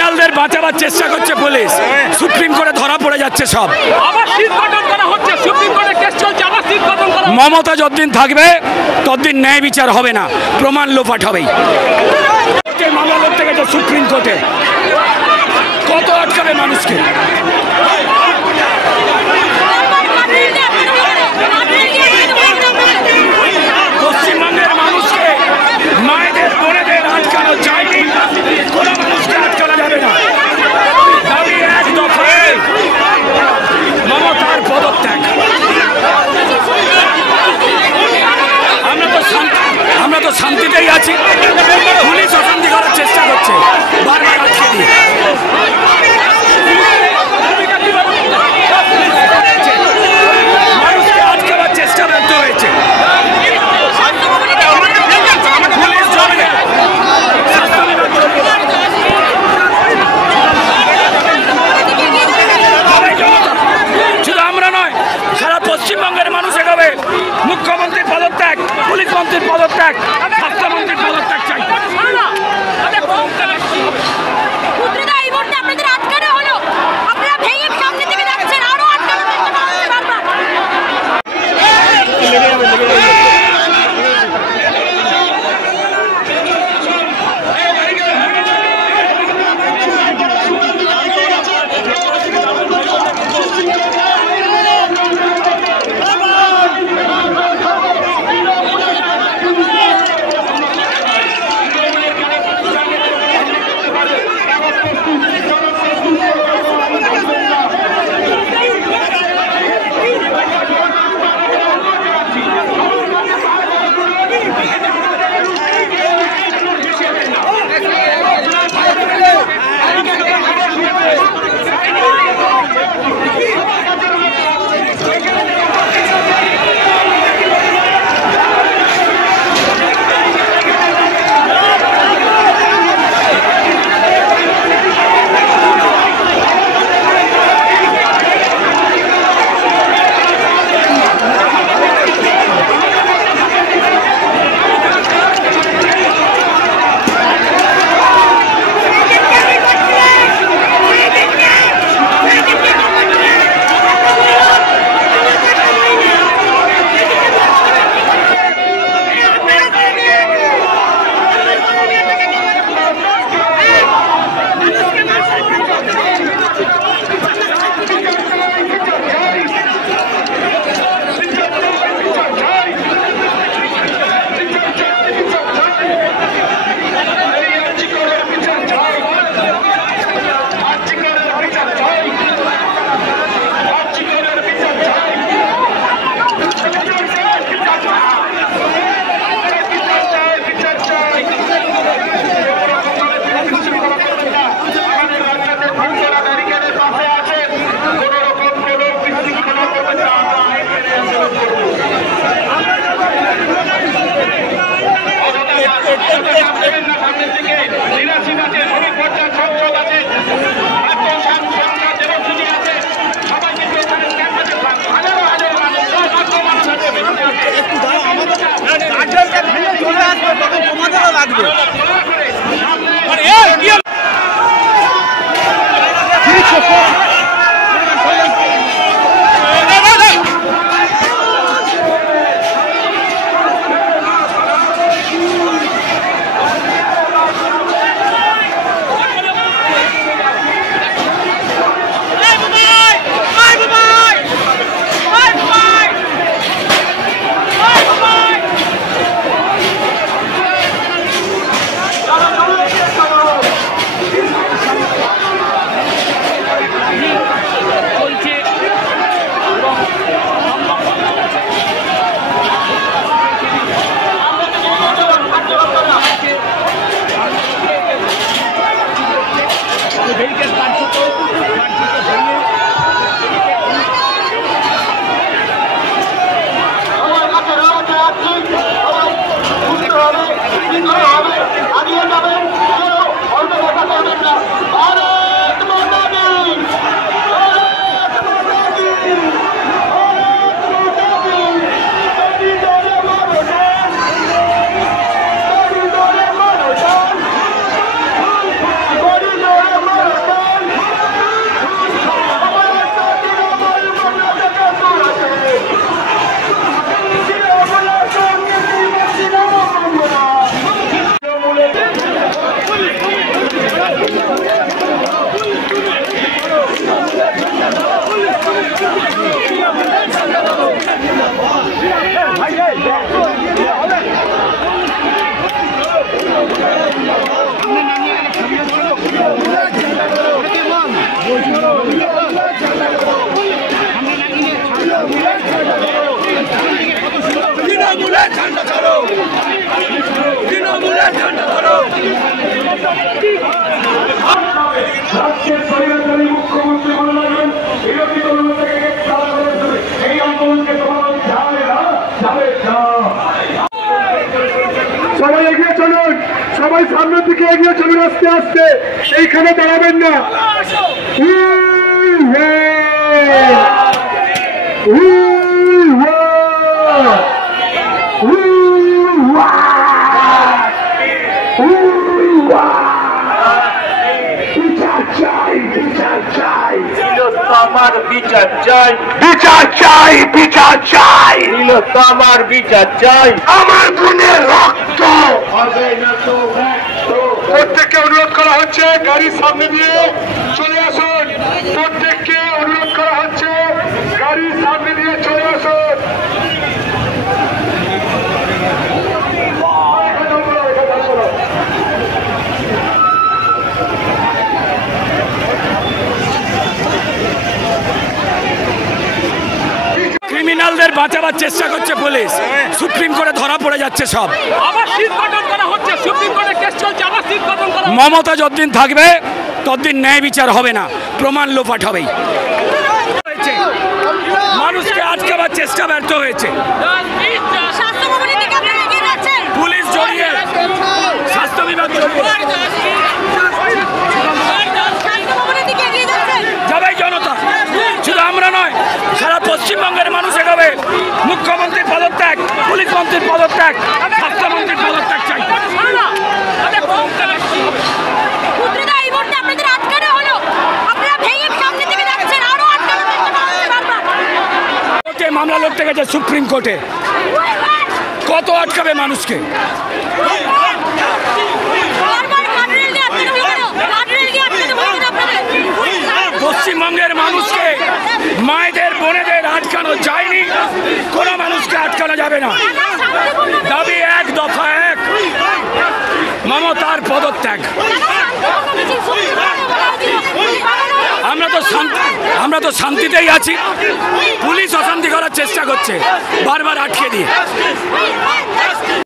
ক্রিমিনালদের বাঁচাবার চেষ্টা করছে পুলিশ, সুপ্রিম কোর্টে ধরা পড়ে যাচ্ছে সব। মমতা যতদিন থাকবে ততদিন ন্যায় বিচার হবে না, প্রমাণ লোপাট হবেই। মামলা লড়তে গেছে সুপ্রিম কোর্টে, কত আটকাবে মানুষকে? পশ্চিমবঙ্গের মানুষকে, মায়েদের বোনেদের আটকানো যায়নি, কোনো মানুষকে আটকানো যাবে না। দাবি এক দফায় মমতার পদত্যাগ। আমরা তো শান্তিতেই আছি, পুলিশ অশান্তি করার চেষ্টা করছে, বারবার আটকে দিয়ে। মানুষকে আটকাবার চেষ্টা ব্যর্থ হয়েছে। শুধু আমরা নয়, সারা পশ্চিমবঙ্গের মানুষ এগোবে মুখ্যমন্ত্রীর পদত্যাগ, পুলিশ মন্ত্রীর পদত্যাগ, স্বাস্থ্যমন্ত্রীর পদত্যাগ চাই। মুখ্যমন্ত্রী বললেন বিরোধী দলকে এই আন্দোলনকে সবাই এগিয়ে চলুন, সবাই সামনের দিকে এগিয়ে চলুন, আস্তে আস্তে, এইখানে দাঁড়াবেন না। আমার বিচার চাই, বিচার চাই, বিচার চাই, আমার বিচার চাই, আমার বোনের রক্ত। হবে না তো প্রত্যেককে অনুরোধ করা হচ্ছে গাড়ির সামনে দিয়ে চলে আসুন। প্রত্যেককে অনুরোধ করা হচ্ছে গাড়ির সামনে দিয়ে চলে আসুন। ক্রিমিনালদের বাঁচাবার চেষ্টা করছে পুলিশ, সুপ্রিম কোর্টে ধরা পড়ে যাচ্ছে সব। আবার শীত গঠন করা হচ্ছে, সুপ্রিম কোর্টে কেস চলছে, আবার শীত গঠন করা হচ্ছে। মমতা যতদিন থাকবে ততদিন ন্যায় বিচার হবে না, প্রমাণ লোপাট হবেই। মানুষকে আটকাবার চেষ্টা ব্যর্থ হয়েছে, পুলিশ জড়িয়ে, স্বাস্থ্য বিভাগ জড়িয়ে যাবে জনতা। শুধু আমরা নয়, সারা পশ্চিমবঙ্গের মানুষ এগোবে। মুখ্যমন্ত্রীর পদত্যাগ, পুলিশ মন্ত্রীর পদত্যাগ, স্বাস্থ্যমন্ত্রীর পদত্যাগ চাই। মামলা লড়তে গেছে সুপ্রিম কোর্টে, কত আটকাবে মানুষকে? পশ্চিমবঙ্গের মানুষকে, মায়েদের বোনেদের আটকানো যায়নি, কোনো মানুষকে আটকানো যাবে না। দাবি এক, দফা এক, মমতার পদত্যাগ। আমরা তো শান্তিতেই আছি, পুলিশ অশান্তি করার চেষ্টা করছে বারবার আটকে দিয়ে।